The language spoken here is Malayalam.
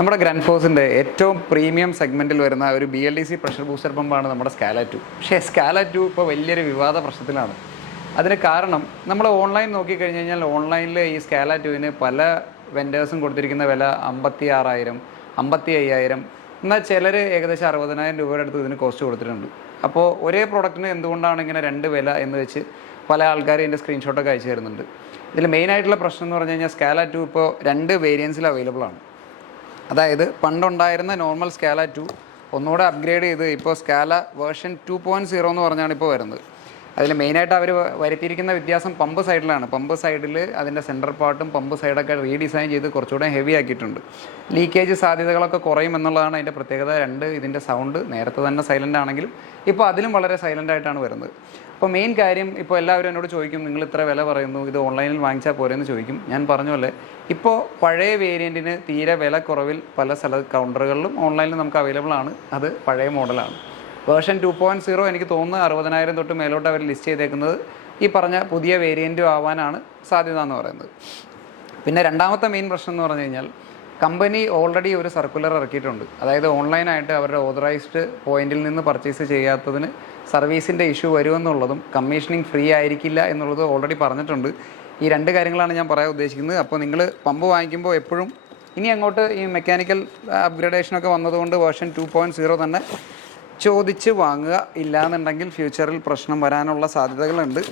നമ്മുടെ ഗ്രാൻഡ് ഫോഴ്സിന്റെ ഏറ്റവും പ്രീമിയം സെഗ്മെന്റിൽ വരുന്ന ഒരു B L D C pressure booster പമ്പാണ് നമ്മുടെ സ്കാല ടു പക്ഷേ സ്കാല ടു ഇപ്പോൾ വലിയൊരു വിവാദ പ്രശ്നത്തിലാണ്. അതിന് കാരണം നമ്മൾ ഓൺലൈൻ നോക്കിക്കഴിഞ്ഞ് കഴിഞ്ഞാൽ ഓൺലൈനിൽ ഈ സ്കാല ടുവിന് പല വെൻഡേഴ്സും കൊടുത്തിരിക്കുന്ന വില അമ്പത്തി ആറായിരം അമ്പത്തി അയ്യായിരം എന്നാൽ ചിലർ ഏകദേശം അറുപതിനായിരം രൂപയുടെ അടുത്ത് ഇതിന് കോസ്റ്റ് കൊടുത്തിട്ടുണ്ട്. അപ്പോൾ ഒരേ പ്രോഡക്റ്റിന് എന്തുകൊണ്ടാണ് ഇങ്ങനെ രണ്ട് വില എന്ന് വെച്ച് പല ആൾക്കാരും ഇതിന്റെ സ്ക്രീൻഷോട്ടൊക്കെ അയച്ചു തരുന്നുണ്ട്. ഇതിൽ മെയിനായിട്ടുള്ള പ്രശ്നം എന്ന് പറഞ്ഞു കഴിഞ്ഞാൽ സ്കാല ടു ഇപ്പോൾ രണ്ട് വേരിയൻസിൽ അവൈലബിൾ ആണ്. അതായത് പണ്ടുണ്ടായിരുന്ന നോർമൽ സ്കാല ടു ഒന്നുകൂടെ അപ്ഗ്രേഡ് ചെയ്ത് ഇപ്പോൾ Scala version two point zero എന്ന് പറഞ്ഞാണ് ഇപ്പോൾ വരുന്നത്. അതിൽ മെയിനായിട്ട് അവർ വരുത്തിയിരിക്കുന്ന വ്യത്യാസം പമ്പ് സൈഡിലാണ്. പമ്പ് സൈഡിൽ അതിന്റെ സെന്റർ പാർട്ടും പമ്പ് സൈഡൊക്കെ റീഡിസൈൻ ചെയ്ത് കുറച്ചുകൂടെ ഹെവി ആക്കിയിട്ടുണ്ട്. ലീക്കേജ് സാധ്യതകളൊക്കെ കുറയും എന്നുള്ളതാണ് അതിന്റെ പ്രത്യേകത. രണ്ട് ഇതിന്റെ സൗണ്ട് നേരത്തെ തന്നെ സൈലന്റ് ആണെങ്കിലും ഇപ്പോൾ അതിലും വളരെ സൈലന്റ് ആയിട്ടാണ് വരുന്നത്. അപ്പോൾ മെയിൻ കാര്യം ഇപ്പോൾ എല്ലാവരും എന്നോട് ചോദിക്കും നിങ്ങൾ ഇത്ര വില പറയുന്നു ഇത് ഓൺലൈനിൽ വാങ്ങിച്ചാൽ പോരെന്ന് ചോദിക്കും. ഞാൻ പറഞ്ഞ പോലെ ഇപ്പോൾ പഴയ വേരിയന്റിന് തീരെ വില കുറവിൽ പല സ്ഥല കൗണ്ടറുകളിലും ഓൺലൈനിൽ നമുക്ക് അവൈലബിൾ ആണ്. അത് പഴയ മോഡലാണ്. വേർഷൻ ടു പോയിന്റ് സീറോ എനിക്ക് തോന്നുന്നു അറുപതിനായിരം തൊട്ട് മേലോട്ട് അവർ ലിസ്റ്റ് ചെയ്തേക്കുന്നത് ഈ പറഞ്ഞ പുതിയ വേരിയന്റും ആവാനാണ് സാധ്യത എന്ന് പറയുന്നത്. പിന്നെ രണ്ടാമത്തെ മെയിൻ പ്രശ്നം എന്ന് പറഞ്ഞു കഴിഞ്ഞാൽ കമ്പനി ഓൾറെഡി ഒരു സർക്കുലർ ഇറക്കിയിട്ടുണ്ട്. അതായത് ഓൺലൈനായിട്ട് അവരുടെ ഓതറൈസ്ഡ് പോയിന്റിൽ നിന്ന് പർച്ചേസ് ചെയ്യാത്തതിന് സർവീസിന്റെ ഇഷ്യൂ വരുമെന്നുള്ളതും കമ്മീഷനിങ് ഫ്രീ ആയിരിക്കില്ല എന്നുള്ളത് ഓൾറെഡി പറഞ്ഞിട്ടുണ്ട്. ഈ രണ്ട് കാര്യങ്ങളാണ് ഞാൻ പറയാൻ ഉദ്ദേശിക്കുന്നത്. അപ്പോൾ നിങ്ങൾ പമ്പ് വാങ്ങിക്കുമ്പോൾ എപ്പോഴും ഇനി അങ്ങോട്ട് ഈ മെക്കാനിക്കൽ അപ്ഗ്രഡേഷനൊക്കെ വന്നതുകൊണ്ട് വേർഷൻ ടു പോയിന്റ് സീറോ തന്നെ ചോദിച്ച് വാങ്ങുക ഇല്ലാന്നുണ്ടെങ്കിൽ ഫ്യൂച്ചറിൽ പ്രശ്നം വരാനുള്ള സാധ്യതകളുണ്ട്.